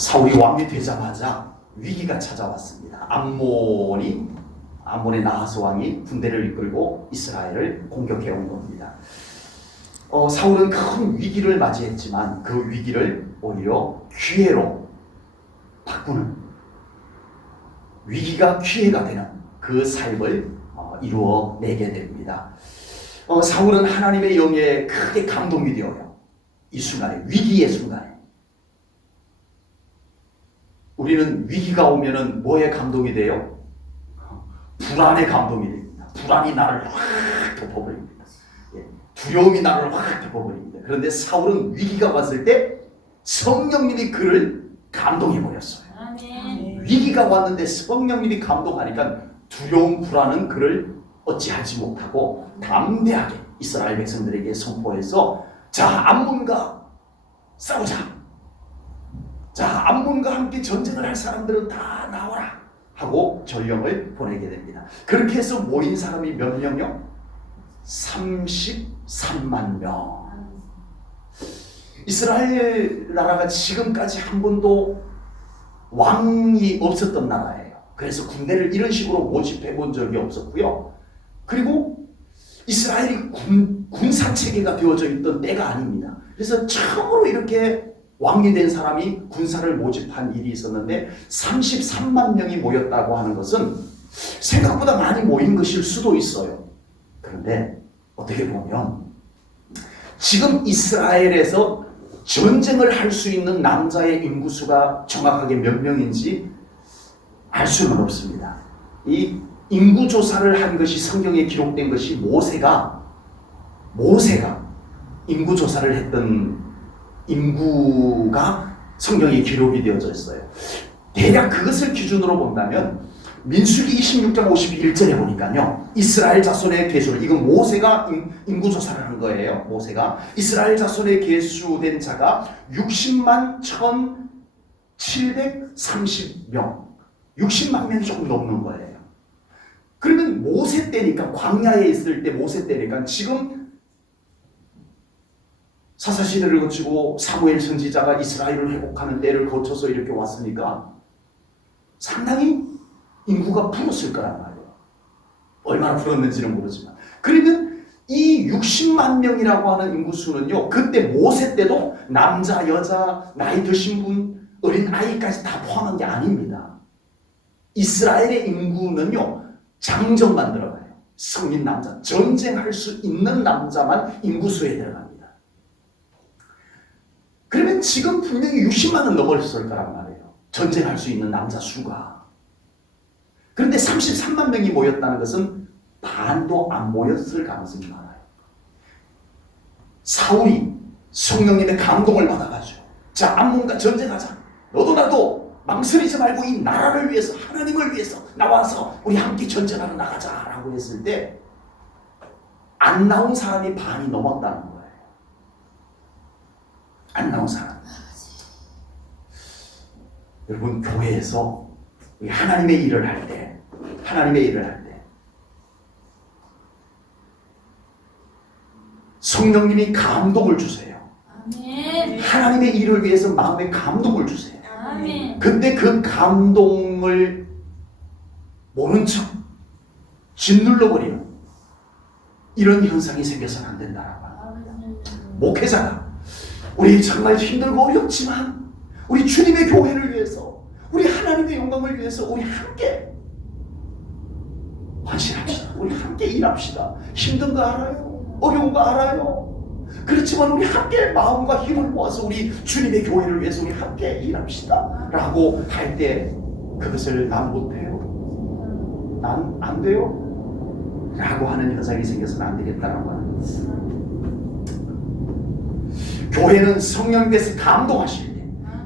사울이 왕이 되자마자 위기가 찾아왔습니다. 암몬의 나하스 왕이 군대를 이끌고 이스라엘을 공격해 온 겁니다. 사울은 큰 위기를 맞이했지만 그 위기를 오히려 기회로 바꾸는, 위기가 기회가 되는 그 삶을 이루어내게 됩니다. 사울은 하나님의 영에 크게 감동이 되어요. 이 순간에, 위기의 순간에. 우리는 위기가 오면은 뭐에 감동이 돼요? 불안에 감동이 됩니다. 불안이 나를 확 덮어버립니다. 두려움이 나를 확 덮어버립니다. 그런데 사울은 위기가 왔을 때 성령님이 그를 감동해버렸어요. 위기가 왔는데 성령님이 감동하니까 두려움, 불안은 그를 어찌하지 못하고 담대하게 이스라엘 백성들에게 선포해서, 자, 암몬과 싸우자. 자, 암몬과 함께 전쟁을 할 사람들은 다 나와라 하고 전령을 보내게 됩니다. 그렇게 해서 모인 사람이 몇 명요? 33만 명. 이스라엘 나라가 지금까지 한 번도 왕이 없었던 나라예요. 그래서 군대를 이런 식으로 모집해 본 적이 없었고요. 그리고 이스라엘이 군사체계가 되어져 있던 때가 아닙니다. 그래서 처음으로 이렇게 왕이 된 사람이 군사를 모집한 일이 있었는데 33만 명이 모였다고 하는 것은 생각보다 많이 모인 것일 수도 있어요. 그런데 어떻게 보면 지금 이스라엘에서 전쟁을 할 수 있는 남자의 인구수가 정확하게 몇 명인지 알 수는 없습니다. 이 인구조사를 한 것이, 성경에 기록된 것이 모세가 인구조사를 했던 인구가 성경에 기록이 되어져 있어요. 대략 그것을 기준으로 본다면 민수기 26장 51절에 보니까요, 이스라엘 자손의 계수를, 이건 모세가 인구조사를 한 거예요. 모세가 이스라엘 자손의 계수된 자가 60만 1,730명, 60만 명이 조금 넘는 거예요. 그러면 모세 때니까, 광야에 있을 때 모세 때니까, 지금 사사시대를 거치고 사무엘 선지자가 이스라엘을 회복하는 때를 거쳐서 이렇게 왔으니까 상당히 인구가 불었을 거란 말이에요. 얼마나 불었는지는 모르지만. 그러면 이 60만 명이라고 하는 인구수는요, 그때 모세 때도 남자, 여자, 나이 드신 분, 어린 아이까지 다 포함한 게 아닙니다. 이스라엘의 인구는요, 장정만 들어가요. 성인 남자, 전쟁할 수 있는 남자만 인구수에 들어갑니다. 그러면 지금 분명히 60만은 넘었을 거란 말이에요. 전쟁할 수 있는 남자 수가. 그런데 33만 명이 모였다는 것은 반도 안 모였을 가능성이 많아요. 사울이 성령님의 감동을 받아가지고, 자, 암몬과 전쟁하자. 너도 나도 망설이지 말고 이 나라를 위해서, 하나님을 위해서 나와서 우리 함께 전쟁하러 나가자라고 했을 때 안 나온 사람이 반이 넘었다는 거예요. 안 나온 사람. 여러분, 교회에서 하나님의 일을 할 때, 성령님이 감동을 주세요. 아멘. 하나님의 일을 위해서 마음에 감동을 주세요. 아멘. 근데 그 감동을 모른 척 짓눌러버리는 이런 현상이 생겨서는 안 된다라고 합니다. 목회자가 우리 정말 힘들고 어렵지만 우리 주님의 교회를 위해서, 우리 하나님의 영광을 위해서 우리 함께 헌신합시다. 우리 함께 일합시다. 힘든 거 알아요. 어려운 거 알아요. 그렇지만 우리 함께 마음과 힘을 모아서 우리 주님의 교회를 위해서 우리 함께 일합시다 라고 할 때 그것을 난 못해요, 난 안 돼요 라고 하는 현상이 생겨서는 안 되겠다라고 하는 거예요. 교회는 성령님께서 감동하실 때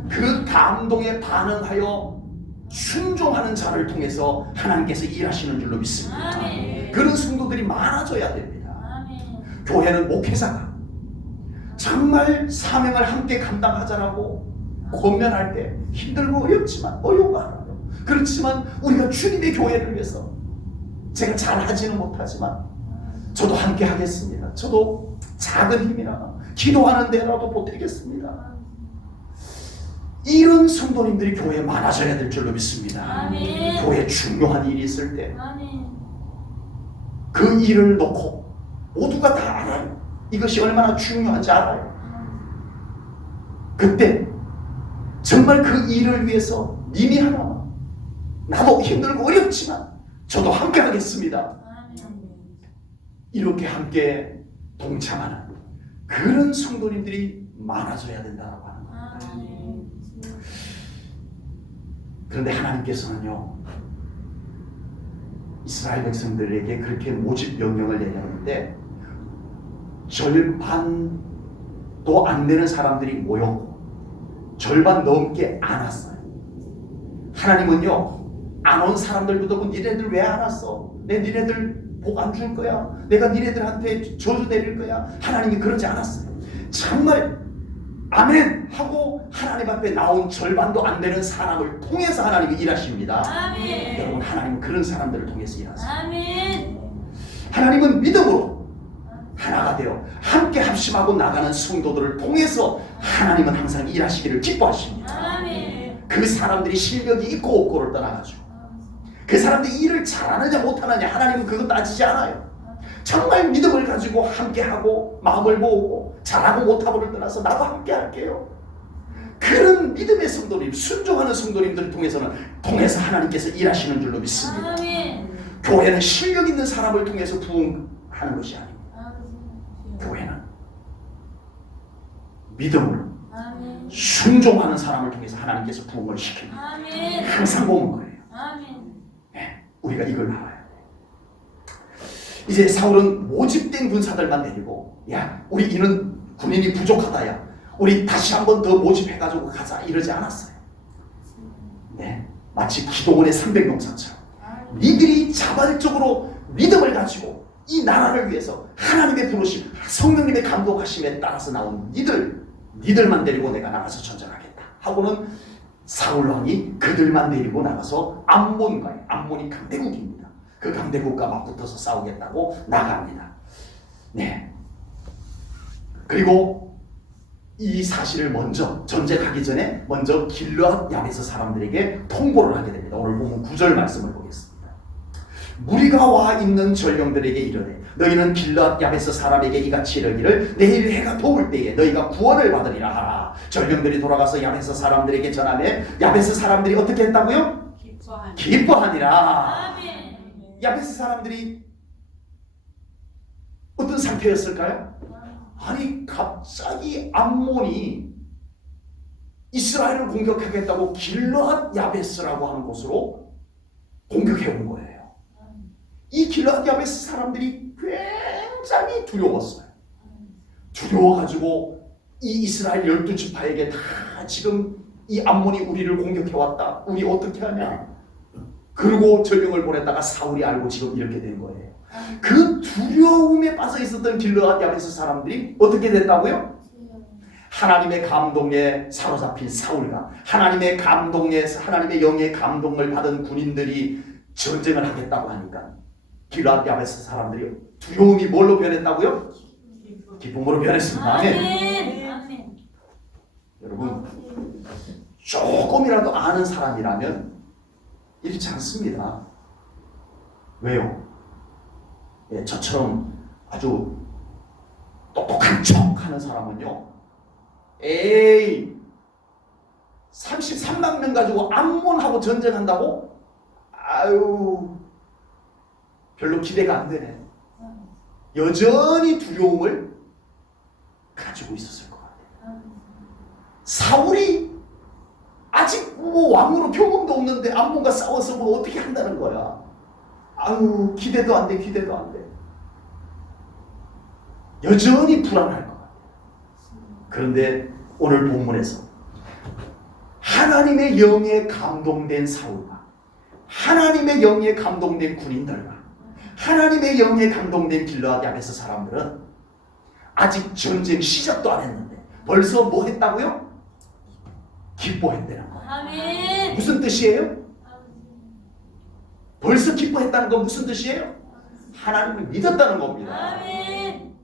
그 감동에 반응하여 순종하는 자를 통해서 하나님께서 일하시는 줄로 믿습니다. 아멘. 그런 성도들이 많아져야 됩니다. 아멘. 교회는 목회자가 정말 사명을 함께 감당하자라고 권면할 때 힘들고 어렵지만, 어려운 거 알아요. 그렇지만 우리가 주님의 교회를 위해서, 제가 잘하지는 못하지만 저도 함께 하겠습니다. 저도 작은 힘이나 기도하는 데라도 보태겠습니다. 이런 성도님들이 교회에 많아져야 될 줄로 믿습니다. 아멘. 교회에 중요한 일이 있을 때 아멘. 그 일을 놓고 모두가 다 알아요. 이것이 얼마나 중요한지 알아요. 그때 정말 그 일을 위해서 님이 하나, 나도 힘들고 어렵지만 저도 함께 하겠습니다. 이렇게 함께 동참하는 그런 성도님들이 많아져야 된다고 하는 거예요. 그런데 하나님께서는요, 이스라엘 백성들에게 그렇게 모집 명령을 내렸는데 절반도 안 되는 사람들이 모였고 절반 넘게 안 왔어요. 하나님은요, 안 온 사람들부터 니네들 왜 안 왔어? 내 니네들 복 안 줄 거야? 내가 니네들한테 저주 내릴 거야? 하나님이 그러지 않았어요. 정말 아멘 하고 하나님 앞에 나온 절반도 안 되는 사람을 통해서 하나님이 일하십니다. 아멘. 여러분, 하나님은 그런 사람들을 통해서 일하세요. 아멘. 하나님은 믿음으로 하나가 되어 함께 합심하고 나가는 성도들을 통해서 하나님은 항상 일하시기를 기뻐하십니다. 아멘. 그 사람들이 실력이 있고 없고를 떠나가지고 그 사람들이 일을 잘하느냐 못하느냐 하나님은 그거 따지지 않아요. 정말 믿음을 가지고 함께하고 마음을 모으고 잘하고 못하고를 떠나서 나도 함께 할게요. 그런 믿음의 성도님, 순종하는 성도님들을 통해서 하나님께서 일하시는 줄로 믿습니다. 아멘. 교회는 실력 있는 사람을 통해서 부흥하는 것이 아닙니다. 교회는 믿음으로 아멘. 순종하는 사람을 통해서 하나님께서 부흥을 시킵니다. 아멘. 항상 보는 거예요. 아멘. 네, 우리가 이걸 알아야 돼. 이제 사울은 모집된 군사들만 데리고, 야, 우리 이는 군인이 부족하다, 야, 우리 다시 한 번 더 모집해가지고 가자, 이러지 않았어요. 네, 마치 기도원의 300용사처럼 니들이 자발적으로 믿음을 가지고 이 나라를 위해서 하나님의 부르심, 성령님의 감독하심에 따라서 나온 니들만 데리고 내가 나가서 전쟁하겠다 하고는 사울 왕이 그들만 데리고 나가서 암몬이 강대국입니다. 그 강대국과 맞붙어서 싸우겠다고 나갑니다. 네. 그리고 이 사실을 먼저 전쟁하기 전에 먼저 길르앗 야베스 사람들에게 통보를 하게 됩니다. 오늘 보면 9절 말씀을 보겠습니다. 무리가 와 있는 전령들에게 이르되 너희는 길르앗 야베스 사람에게 이같이 이르기를 내일 해가 더울 때에 너희가 구원을 받으리라 하라. 전령들이 돌아가서 야베스 사람들에게 전하매 야베스 사람들이 어떻게 했다고요? 기뻐하니라. 아멘. 야베스 사람들이 어떤 상태였을까요? 아니, 갑자기 암몬이 이스라엘을 공격하겠다고 길르앗 야베스라고 하는 곳으로 공격해 온 거예요. 이 길르앗 야베스 사람들이 굉장히 두려웠어요. 두려워가지고 이 이스라엘 12지파에게 다 지금 이 암몬이 우리를 공격해 왔다. 우리 어떻게 하냐? 그리고 전령을 보냈다가 사울이 알고 지금 이렇게 된 거예요. 그 두려움에 빠져 있었던 길르앗 야베스 사람들이 어떻게 됐다고요? 하나님의 감동에 사로잡힌 사울과 하나님의 영의 감동을 받은 군인들이 전쟁을 하겠다고 하니까 길르앗 야베스 사람들이 두려움이 뭘로 변했다고요? 기쁨으로 변했습니다. 아멘. 아멘. 여러분, 조금이라도 아는 사람이라면 이렇지 않습니다. 왜요? 예, 저처럼 아주 똑똑한 척 하는 사람은요, 에이, 33만 명 가지고 암몬하고 전쟁한다고? 아유, 별로 기대가 안 되네. 여전히 두려움을 가지고 있었을 것 같아요. 사울이 아직 왕으로 경험도 없는데 암몬과 싸워서 뭐 어떻게 한다는 거야. 아유, 기대도 안 돼. 여전히 불안할 것 같아요. 그런데 오늘 본문에서 하나님의 영에 감동된 사울과 하나님의 영에 감동된 군인들과 하나님의 영에 감동된 길르앗 야베스 사람들은 아직 전쟁 시작도 안 했는데 벌써 뭐 했다고요? 기뻐했다는 거예요. 아멘. 무슨 뜻이에요? 벌써 기뻐했다는 건 무슨 뜻이에요? 하나님을 믿었다는 겁니다. 아멘.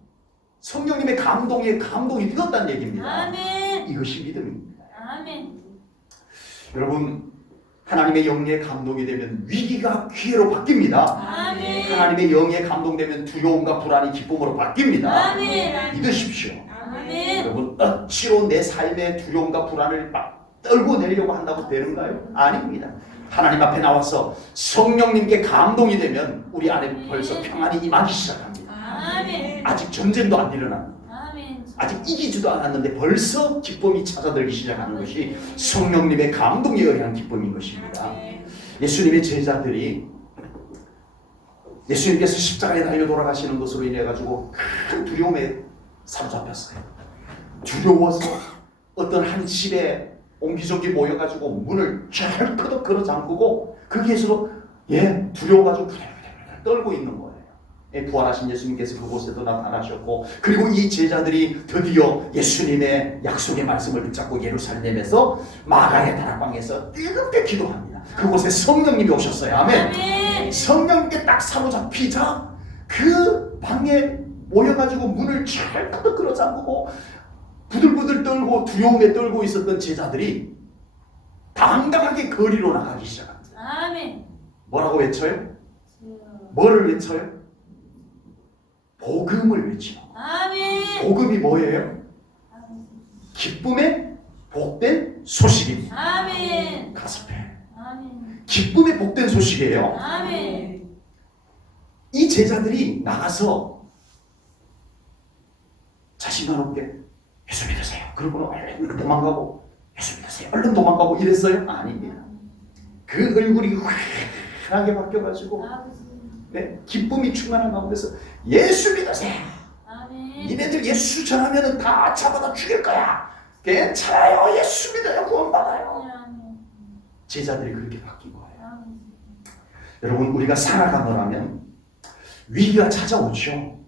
성령님의 감동이 믿었다는 얘기입니다. 아멘. 이것이 믿음입니다. 아멘. 여러분, 하나님의 영의 감동이 되면 위기가 기회로 바뀝니다. 아멘. 하나님의 영에 감동되면 두려움과 불안이 기쁨으로 바뀝니다. 아멘. 믿으십시오. 아멘. 여러분, 억지로 내 삶의 두려움과 불안을 막 떨고 내려고 한다고 되는가요? 아닙니다. 하나님 앞에 나와서 성령님께 감동이 되면 우리 안에 벌써 평안이 임하기 시작합니다. 아멘. 아직 전쟁도 안 일어납니다. 아멘. 아직 이기지도 않았는데 벌써 기쁨이 찾아들기 시작하는 것이 성령님의 감동에 의한 기쁨인 것입니다. 예수님의 제자들이 예수님께서 십자가에 달려 돌아가시는 것으로 인해 가지고 큰 두려움에 사로잡혔어요. 두려워서 어떤 한 집에 옹기종기 모여가지고 문을 철커덕 걸어 잠그고 거기에서 두려워가지고 부들부들 떨고 있는 거예요. 부활하신 예수님께서 그곳에도 나타나셨고, 그리고 이 제자들이 드디어 예수님의 약속의 말씀을 붙잡고 예루살렘에서 마가의 다락방에서 뜨겁게 기도합니다. 그곳에 성령님이 오셨어요. 아멘. 아멘. 성령님께 딱 사로잡히자 그 방에 모여가지고 문을 철커덕 걸어 잠그고 부들부들 떨고 두려움에 떨고 있었던 제자들이 당당하게 거리로 나가기 시작합니다. 아멘. 뭐라고 외쳐요? 뭐를 외쳐요? 복음을 외치고. 아멘. 복음이 뭐예요? 기쁨의 복된 소식입니다. 아멘. 가스펠. 아멘. 기쁨의 복된 소식이에요. 아멘. 이 제자들이 나가서 자신감 없게 예수 믿으세요. 그러고는 얼른 도망가고, 예수 믿으세요. 얼른 도망가고 이랬어요? 아닙니다. 그 얼굴이 환하게 바뀌어가지고 기쁨이 충만한 가운데서 예수 믿으세요. 아멘. 니네들 예수 전하면 다 잡아다 죽일 거야. 괜찮아요. 예수 믿어요. 구원받아요. 제자들이 그렇게 바뀐 거예요. 여러분, 우리가 살아가노라면 위기가 찾아오죠.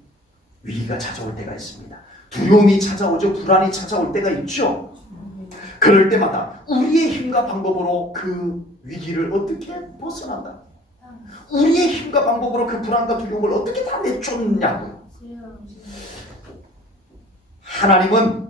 위기가 찾아올 때가 있습니다. 두려움이 찾아오죠. 불안이 찾아올 때가 있죠. 그럴 때마다 우리의 힘과 방법으로 그 위기를 어떻게 벗어난다. 우리의 힘과 방법으로 그 불안과 두려움을 어떻게 다 내쫓느냐고요. 하나님은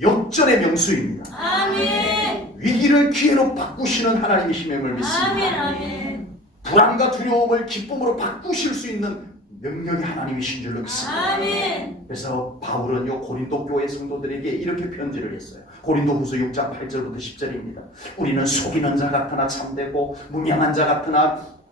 역전의 명수입니다. 아멘. 위기를 기회로 바꾸시는 하나님이심을 믿습니다. 아멘. 아멘. 불안과 두려움을 기쁨으로 바꾸실 수 있는 능력이 하나님이신 줄 믿습니다. 아멘. 그래서 바울은요, 고린도 교회 성도들에게 이렇게 편지를 했어요. 고린도후서 6장 8절부터 10절입니다. 우리는 속이는 자 같으나 참되고 무명한 자 같으나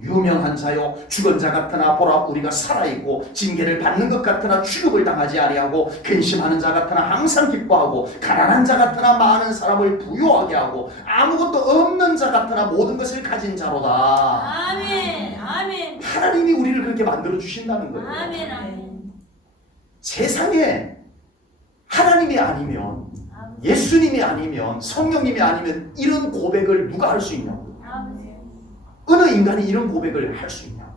유명한 자요, 죽은 자 같으나 보라 우리가 살아있고 징계를 받는 것 같으나 취급을 당하지 아니하고 근심하는 자 같으나 항상 기뻐하고 가난한 자 같으나 많은 사람을 부유하게 하고 아무것도 없는 자 같으나 모든 것을 가진 자로다. 아멘. 아멘. 하나님이 우리를 그렇게 만들어 주신다는 거예요. 아멘. 아멘. 세상에 하나님이 아니면, 예수님이 아니면, 성령님이 아니면 이런 고백을 누가 할 수 있냐고요. 어느 인간이 이런 고백을 할 수 있냐?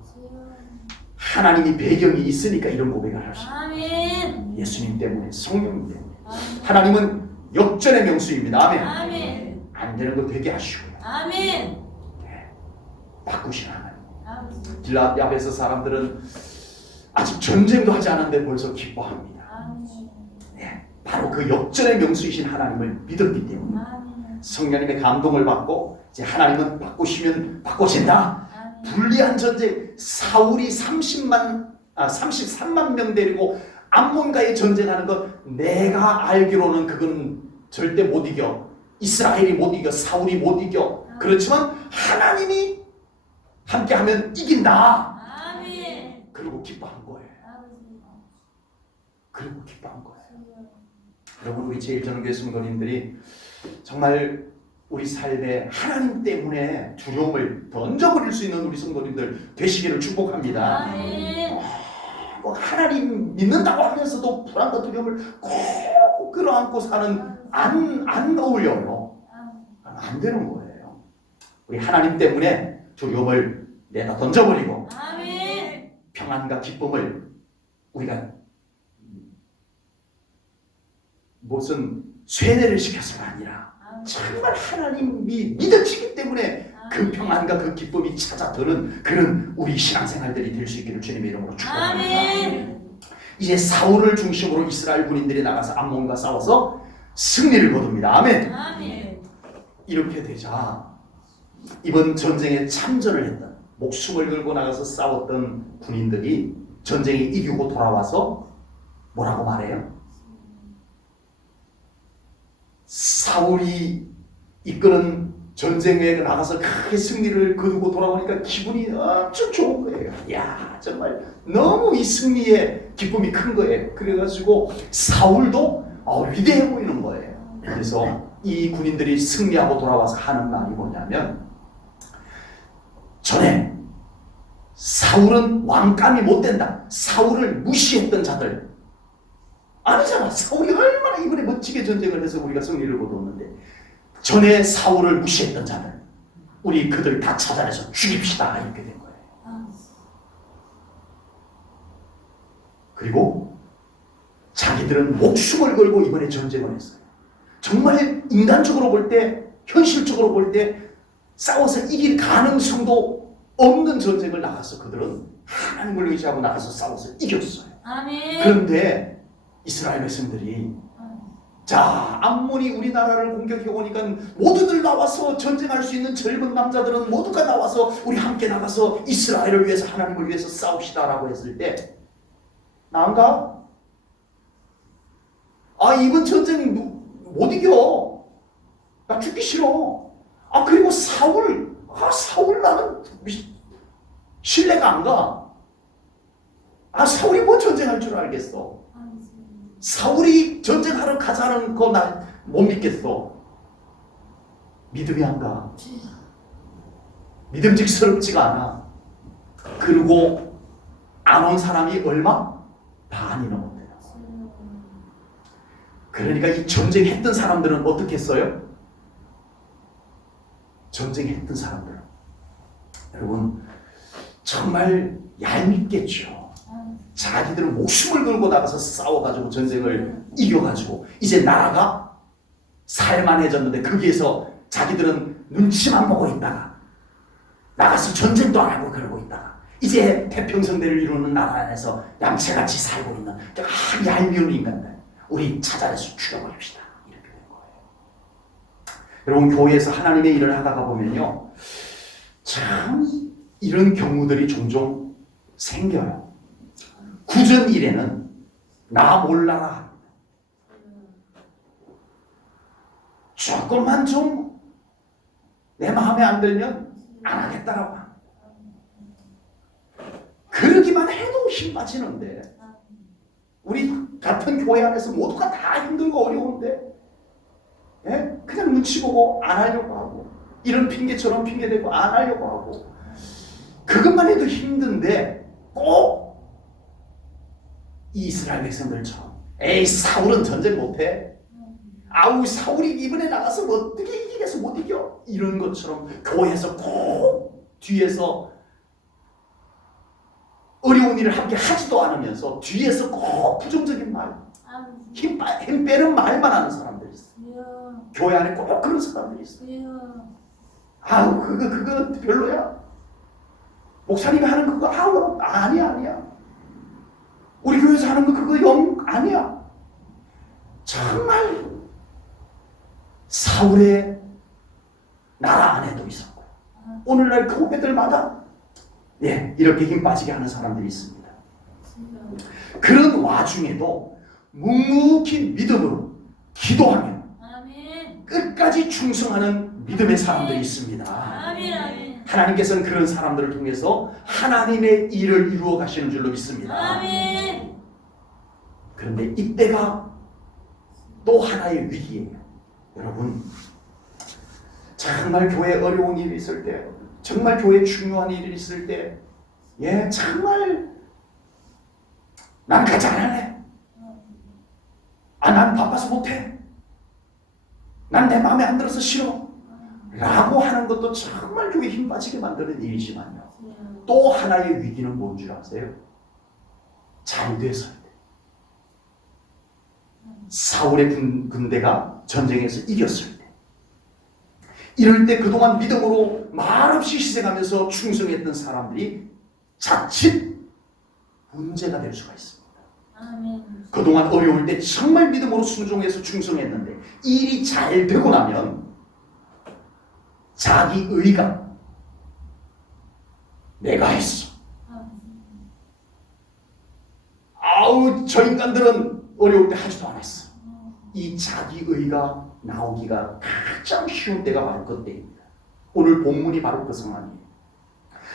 하나님이 배경이 있으니까 이런 고백을 할 수 있어요. 아멘. 예수님 때문에, 성령 때문에. 하나님은 역전의 명수입니다. 아멘. 아멘. 안 되는 거 되게 하시고요. 아멘. 바꾸신 하나님. 아멘. 길앗 야베스 사람들은 아직 전쟁도 하지 않았는데 벌써 기뻐합니다. 바로 그 역전의 명수이신 하나님을 믿었기 때문에 성령님의 감동을 받고 이제 하나님은 바꾸시면 바꿔진다. 불리한 전쟁, 사울이 33만 명 데리고 암몬과의 전쟁하는 것, 내가 알기로는 그건 절대 못 이겨. 이스라엘이 못 이겨, 사울이 못 이겨. 그렇지만 하나님이 함께하면 이긴다. 아멘. 그리고 기뻐한 거예요. 그리고 기뻐한 거예요. 여러분, 우리 제1전교회 성도님들이 정말 우리 삶에 하나님 때문에 두려움을 던져버릴 수 있는 우리 성도님들 되시기를 축복합니다. 아멘. 하나님 믿는다고 하면서도 불안과 두려움을 꼭 끌어안고 사는 안 어울려요. 안 되는 거예요. 우리 하나님 때문에 두려움을 내다 던져버리고 아멘. 평안과 기쁨을 우리가 무슨 쇠뇌를 시켜서가 아니라 정말 하나님이 믿어지기 때문에 그 평안과 그 기쁨이 찾아드는 그런 우리 신앙생활들이 될 수 있기를 주님의 이름으로 축복합니다. 아멘. 이제 사울을 중심으로 이스라엘 군인들이 나가서 암몬과 싸워서 승리를 거둡니다. 아멘. 아멘. 이렇게 되자 이번 전쟁에 참전을 했던 목숨을 걸고 나가서 싸웠던 군인들이 전쟁에 이기고 돌아와서 뭐라고 말해요? 사울이 이끄는 전쟁에 나가서 크게 승리를 거두고 돌아오니까 기분이 엄청 좋은 거예요. 야, 정말 너무 이 승리의 기쁨이 큰 거예요. 그래가지고 사울도 위대해 보이는 거예요. 그래서 이 군인들이 승리하고 돌아와서 하는 말이 뭐냐면, 전에 사울은 왕감이 못 된다. 사울을 무시했던 자들 아니잖아. 사울이 얼마나 이번에 멋지게 전쟁을 해서 우리가 승리를 거두었는데, 전에 사울을 무시했던 자들, 우리 그들 다 찾아내서 죽입시다. 이렇게 된 거예요. 그리고 자기들은 목숨을 걸고 이번에 전쟁을 했어요. 정말 인간적으로 볼 때, 현실적으로 볼 때 싸워서 이길 가능성도 없는 전쟁을 나가서 그들은 하나님을 의지하고 나가서 싸워서 이겼어요. 아멘. 그런데 이스라엘 백성들이, 자, 암몬이 우리나라를 공격해 오니까 모두들 나와서 전쟁할 수 있는 젊은 남자들은 모두가 나와서 우리 함께 나가서 이스라엘을 위해서, 하나님을 위해서 싸웁시다라고 했을 때, 나인가? 이번 전쟁 못 이겨. 나 죽기 싫어. 그리고 사울 나는 신뢰가 안 가. 사울이 뭐 전쟁할 줄 알겠어. 사울이 전쟁하러 가자는 거 나 못 믿겠어. 믿음이 안 가. 믿음직스럽지가 않아. 그리고 안 온 사람이 얼마? 반이 넘었대요. 그러니까 이 전쟁했던 사람들은 어떻게 했어요? 전쟁했던 사람들은, 여러분, 정말 얄밉겠죠. 자기들은 목숨을 걸고 나가서 싸워가지고 전쟁을 이겨가지고 이제 나라가 살만해졌는데, 거기에서 자기들은 눈치만 보고 있다가 나가서 전쟁도 안 하고 그러고 있다가 이제 태평성대를 이루는 나라 안에서 양채같이 살고 있는 얄미운 인간들, 우리 찾아내서 죽여버립시다. 이렇게 된 거예요. 여러분, 교회에서 하나님의 일을 하다가 보면요, 참 이런 경우들이 종종 생겨요. 구전 일에는 나 몰라라, 조금만 좀 내 마음에 안 들면 안 하겠다라고 합니다. 그러기만 해도 힘 빠지는데, 우리 같은 교회 안에서 모두가 다 힘들고 어려운데, 그냥 눈치 보고 안 하려고 하고, 이런 핑계 저런 핑계 대고 안 하려고 하고, 그것만 해도 힘든데 꼭 이스라엘 백성들처럼, 에이, 사울은 전쟁 못해, 사울이 이번에 나가서 어떻게 이기겠어, 못 이겨, 이런 것처럼 교회에서 꼭 뒤에서 어려운 일을 함께 하지도 않으면서 뒤에서 꼭 부정적인 말, 힘 빼는 말만 하는 사람들이 있어요. 교회 안에 꼭 그런 사람들이 있어요. 그거 별로야. 목사님이 하는 그거 아니야. 우리 교회에서 하는 거 그거 영 아니야. 정말 사울의 나라 안에도 있었고, 오늘날 교회들마다 이렇게 힘 빠지게 하는 사람들이 있습니다. 그런 와중에도 묵묵히 믿음으로 기도하며 끝까지 충성하는 믿음의 사람들이 있습니다. 하나님께서는 그런 사람들을 통해서 하나님의 일을 이루어 가시는 줄로 믿습니다. 그런데 이때가 또 하나의 위기예요. 여러분, 정말 교회에 어려운 일이 있을 때, 정말 교회에 중요한 일이 있을 때, 정말 난 같이 안 할래. 난 바빠서 못해. 난 내 마음에 안 들어서 싫어. 라고 하는 것도 정말 교회에 힘 빠지게 만드는 일이지만요, 또 하나의 위기는 뭔 줄 아세요? 잘 됐을 때, 사울의 군대가 전쟁에서 이겼을 때, 이럴 때 그동안 믿음으로 말없이 희생하면서 충성했던 사람들이 자칫 문제가 될 수가 있습니다. 그동안 어려울 때 정말 믿음으로 순종해서 충성했는데 일이 잘 되고 나면 자기 의가 내가 했어. 아우 저 인간들은 어려울 때 하지도 않았어. 이 자기 의가 나오기가 가장 쉬운 때가 바로 그때입니다. 오늘 본문이 바로 그 상황이에요.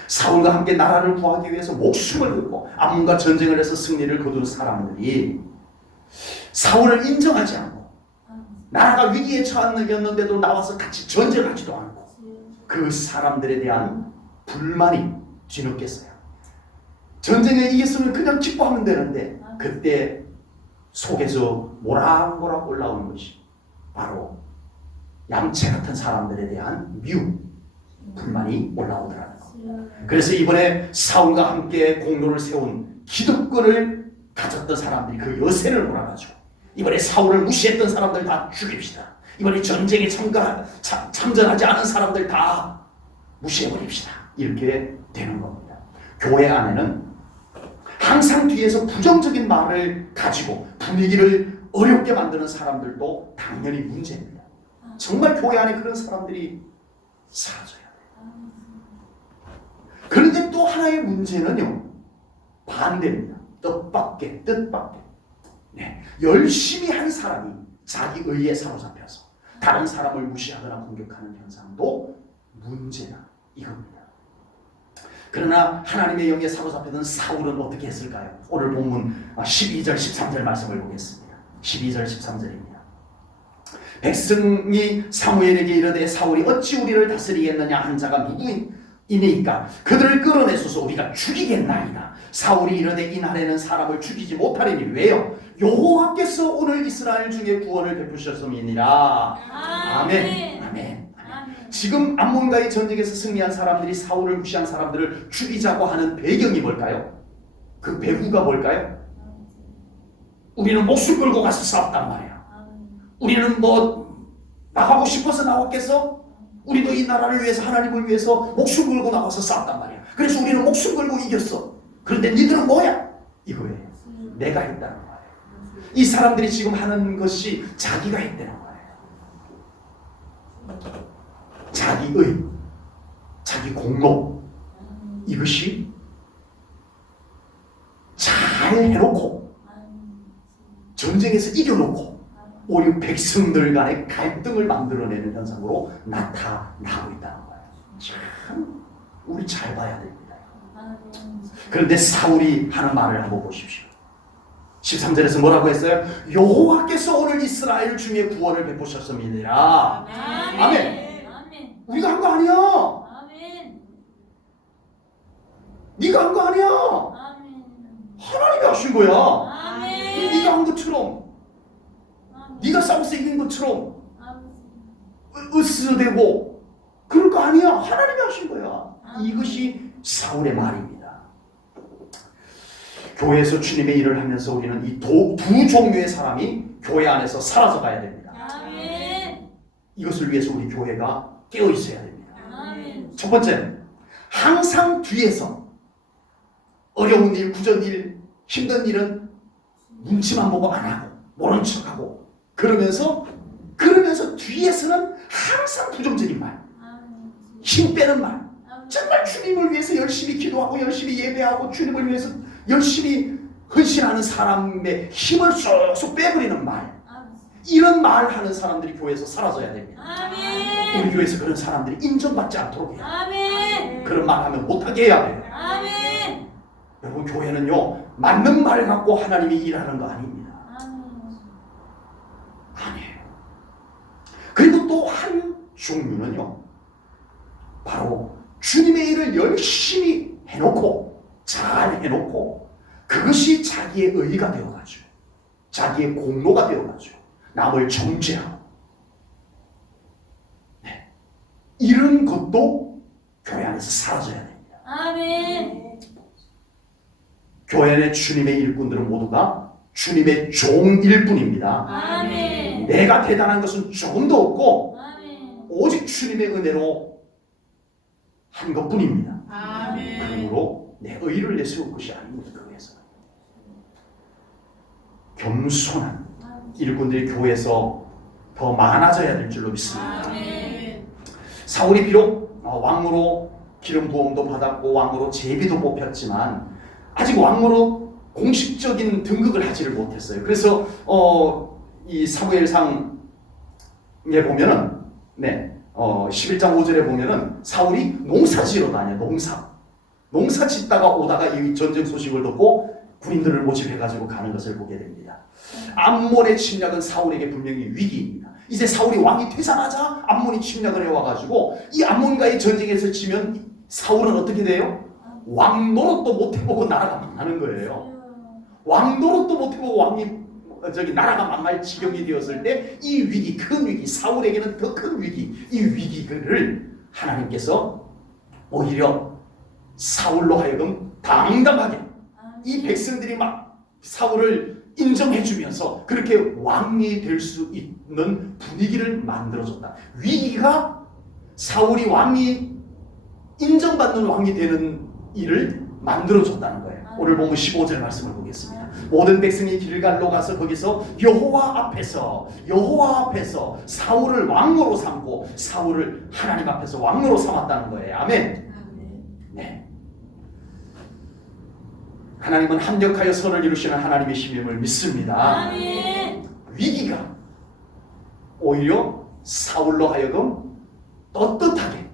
사울과 함께 나라를 구하기 위해서 목숨을 걸고 암몬과 전쟁을 해서 승리를 거둔 사람들이 사울을 인정하지 않고 나라가 위기에 처했는데도 나와서 같이 전쟁하지도 않고 그 사람들에 대한 불만이 뒤늦겠어요. 전쟁에 이겼으면 그냥 기뻐하면 되는데 그때 속에서 모락모락 올라오는 것이 바로 양채 같은 사람들에 대한 미움, 불만이 올라오더라는 것. 그래서 이번에 사울과 함께 공로를 세운 기득권을 가졌던 사람들이 그 여세를 몰아가지고 이번에 사울을 무시했던 사람들 다 죽입시다. 이번에 전쟁에 참전하지 않은 사람들 다 무시해버립시다. 이렇게 되는 겁니다. 교회 안에는 항상 뒤에서 부정적인 말을 가지고 분위기를 어렵게 만드는 사람들도 당연히 문제입니다. 정말 교회 안에 그런 사람들이 사라져야 돼요. 그런데 또 하나의 문제는요, 반대입니다. 뜻밖의. 네, 열심히 한 사람이 자기 의에 사로잡혀서 다른 사람을 무시하거나 공격하는 현상도 문제다 이겁니다. 그러나 하나님의 영에 사로잡혔던 사울은 어떻게 했을까요? 오늘 본문 12절 13절 말씀을 보겠습니다. 12절 13절입니다. 백성이 사무엘에게 이르되 사울이 어찌 우리를 다스리겠느냐 한 자가 누구이니까 그들을 끌어내소서 우리가 죽이겠나이다. 사울이 이르되 이 날에는 사람을 죽이지 못하리니 왜요? 여호와께서 오늘 이스라엘 중에 구원을 베푸셨음이니라. 아멘. 아멘. 지금 암몬과의 전쟁에서 승리한 사람들이 사울을 무시한 사람들을 죽이자고 하는 배경이 뭘까요? 그 배후가 뭘까요? 우리는 목숨 걸고 가서 싸웠단 말이야. 우리는 뭐 나가고 싶어서 나왔겠어? 우리도 이 나라를 위해서 하나님을 위해서 목숨 걸고 나가서 싸웠단 말이야. 그래서 우리는 목숨 걸고 이겼어. 그런데 니들은 뭐야? 이거예요. 내가 했다는 거예요. 이 사람들이 지금 하는 것이 자기가 했다는 거예요. 자기의, 자기 공로, 이것이 잘 해놓고 전쟁에서 이겨놓고 오히려 백성들 간의 갈등을 만들어내는 현상으로 나타나고 있다는 거예요. 참 우리 잘 봐야 됩니다. 그런데 사울이 하는 말을 한번 보십시오. 13절에서 뭐라고 했어요? 여호와께서 오늘 이스라엘 중에 구원을 베푸셨음이니라. 아멘. 우리가 한 거 아니야. 아멘. 네가 한 거 아니야. 아멘. 하나님이 하신 거야. 아멘. 네가 한 것처럼, 네가 싸워서 이긴 것처럼 으스대고 그럴 거 아니야. 하나님이 하신 거야. 이것이 사울의 말입니다. 교회에서 주님의 일을 하면서 우리는 이 두 종류의 사람이 교회 안에서 사라져 가야 됩니다. 아멘. 이것을 위해서 우리 교회가 깨어 있어야 됩니다. 아멘. 첫 번째, 항상 뒤에서 어려운 일, 굳은 일, 힘든 일은 눈치만 보고 안 하고 모른 척하고 그러면서 뒤에서는 항상 부정적인 말, 힘 빼는 말, 정말 주님을 위해서 열심히 기도하고 열심히 예배하고 주님을 위해서 열심히 헌신하는 사람의 힘을 쏙쏙 빼버리는 말, 이런 말하는 사람들이 교회에서 사라져야 됩니다. 아멘. 우리 교회에서 그런 사람들이 인정받지 않도록 해요. 아멘. 그런 말 하면 못하게 해야 돼요. 아멘. 여러분, 교회는요 맞는 말 갖고 하나님이 일하는 거 아닙니다. 아니에요. 그리고 또 한 종류는요 바로 주님의 일을 열심히 해놓고 잘 해놓고 그것이 자기의 의가 되어가지고 자기의 공로가 되어가지고 남을 정죄하고, 네, 이런 것도 교회 안에서 사라져야 됩니다. 아멘. 교회 안에 주님의 일꾼들은 모두가 주님의 종일 뿐입니다. 아멘. 내가 대단한 것은 조금도 없고 아멘. 오직 주님의 은혜로 한 것뿐입니다. 아멘. 그러므로 내 의를 내세울 것이 아닙니다. 교회에서 겸손한 일꾼들이 교회에서 더 많아져야 될 줄로 믿습니다. 아멘. 사울이 비록 왕으로 기름 부음도 받았고 왕으로 제비도 뽑혔지만 아직 왕으로 공식적인 등극을 하지를 못했어요. 그래서 이 사무엘상에 보면은 11장 5절에 보면은 사울이 농사 지러 다녀. 농사 짓다가 오다가 이 전쟁 소식을 듣고 군인들을 모집해가지고 가는 것을 보게 됩니다. 암몬의 침략은 사울에게 분명히 위기입니다. 이제 사울이 왕이 되자마자 암몬이 침략을 해와가지고 이 암몬과의 전쟁에서 지면 사울은 어떻게 돼요? 왕 노릇도 못 해보고 나라가 망하는 거예요. 왕 노릇도 못 해보고 나라가 망할 지경이 되었을 때 이 위기, 큰 위기, 사울에게는 더 큰 위기, 이 위기를 하나님께서 오히려 사울로 하여금 당당하게 이 백성들이 막 사울을 인정해주면서 그렇게 왕이 될 수 있는 분위기를 만들어줬다. 위기가 사울이 왕이 인정받는 왕이 되는 일을 만들어줬다는 거예요. 오늘 보면 15절 말씀을 보겠습니다. 모든 백성이 길갈로 가서 거기서 여호와 앞에서 사울을 왕으로 삼고 사울을 하나님 앞에서 왕으로 삼았다는 거예요. 아멘. 네. 하나님은 합력하여 선을 이루시는 하나님이심을 믿습니다. 아멘. 위기가 오히려 사울로 하여금 떳떳하게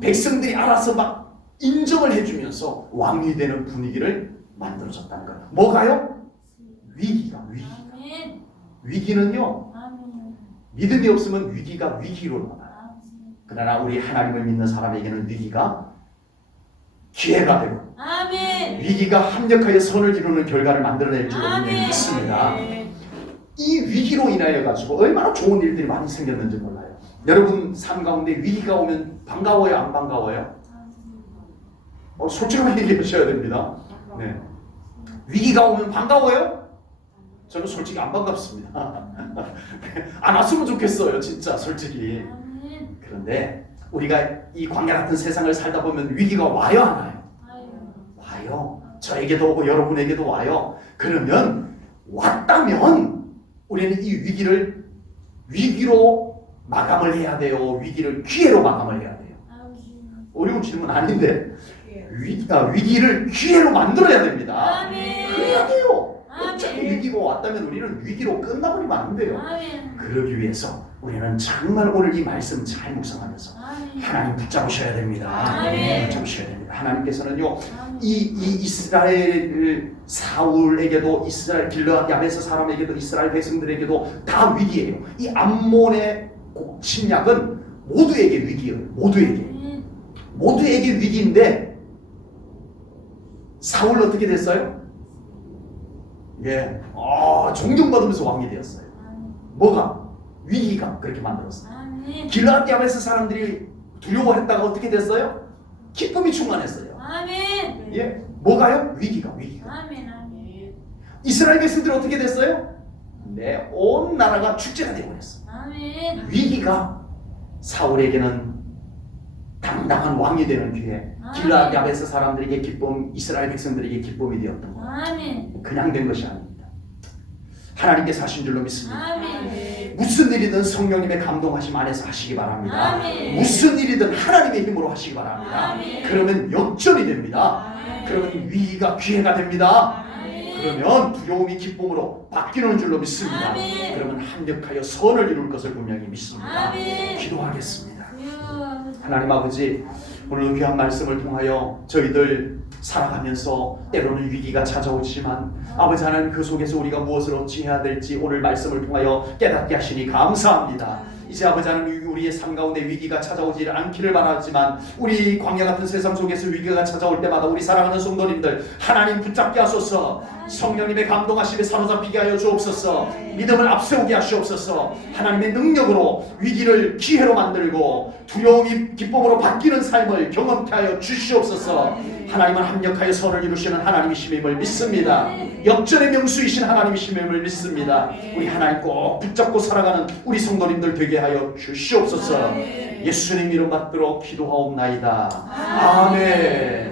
백성들이 알아서 막 인정을 해주면서 왕이 되는 분위기를 만들어줬다는 거예요. 뭐가요? 위기가. 아멘. 위기는요, 아멘. 믿음이 없으면 위기가 위기로 나와요. 그러나 우리 하나님을 믿는 사람에게는 위기가 기회가 되고 아멘. 위기가 합력하여 선을 이루는 결과를 만들어낼 줄로 분명히 아멘. 믿습니다. 이 위기로 인하여 가지고 얼마나 좋은 일들이 많이 생겼는지 몰라요. 여러분 삶 가운데 위기가 오면 반가워요, 안 반가워요? 솔직하게 얘기하셔야 됩니다. 네. 위기가 오면 반가워요? 저는 솔직히 안 반갑습니다. 안 왔으면 좋겠어요, 진짜 솔직히. 그런데 우리가 이 광야 같은 세상을 살다 보면 위기가 와요, 안 와요? 와요. 저에게도 오고 여러분에게도 와요. 그러면 왔다면 우리는 이 위기로 마감을 해야 돼요. 위기를 기회로 마감을 해야 돼요. 어려운 질문 아닌데 위기를 기회로 만들어야 됩니다. 아멘. 그래야 돼요. 아멘. 어차피 위기가 왔다면 우리는 위기로 끝나버리면 안 돼요. 아멘. 그러기 위해서 우리는 정말 오늘 이 말씀 잘 묵상하면서 아멘. 하나님 붙잡으셔야 됩니다. 아멘. 붙잡으셔야 됩니다. 하나님께서는요, 이 이스라엘 사울에게도 이스라엘 길르앗 야베스 사람에게도 이스라엘 백성들에게도 다 위기예요. 이 암몬의 침략은 모두에게 위기예요. 모두에게 위기인데 사울은 어떻게 됐어요? 예, 존경받으면서 왕이 되었어요. 뭐가? 위기가 그렇게 만들었어요. 길르앗 야베스 사람들이 두려워했다가 어떻게 됐어요? 기쁨이 충만했어요. 아멘. 예, 뭐가요? 위기가. 아멘. 아멘. 이스라엘 백성들이 어떻게 됐어요? 네, 온 나라가 축제가 되어버렸어요. 아멘. 위기가 사울에게는 당당한 왕이 되는 기회, 아멘. 길르앗 야베스 사람들에게 기쁨, 이스라엘 백성들에게 기쁨이 되었던 거. 아멘. 그냥 된 것이 아닙니다. 하나님께서 하신 줄로 믿습니다. 아멘. 무슨 일이든 성령님의 감동하심 안에서 하시기 바랍니다. 아멘. 무슨 일이든 하나님의 힘으로 하시기 바랍니다. 아멘. 그러면 역전이 됩니다. 아멘. 그러면 위기가 기회가 됩니다. 아멘. 그러면 두려움이 기쁨으로 바뀌는 줄로 믿습니다. 아멘. 그러면 합력하여 선을 이룰 것을 분명히 믿습니다. 아멘. 기도하겠습니다. 주여. 하나님 아버지, 오늘 귀한 말씀을 통하여 저희들 살아가면서 때로는 위기가 찾아오지만 아버지 하나님 그 속에서 우리가 무엇을 어찌해야 될지 오늘 말씀을 통하여 깨닫게 하시니 감사합니다. 이제 아버지 하나님 우리의 삶 가운데 위기가 찾아오지 않기를 바라지만 우리 광야 같은 세상 속에서 위기가 찾아올 때마다 우리 사랑하는 성도님들 하나님 붙잡게 하소서. 성령님의 감동하심에 사로잡히게 하여 주옵소서. 믿음을 앞세우게 하시옵소서. 하나님의 능력으로 위기를 기회로 만들고 두려움이 기쁨으로 바뀌는 삶을 경험케 하여 주시옵소서. 하나님은 합력하여 선을 이루시는 하나님이심을 믿습니다. 역전의 명수이신 하나님이심을 믿습니다. 우리 하나님 꼭 붙잡고 살아가는 우리 성도님들 되게 하여 주시옵소서. 예수님 이름 받들어 기도하옵나이다. 아멘.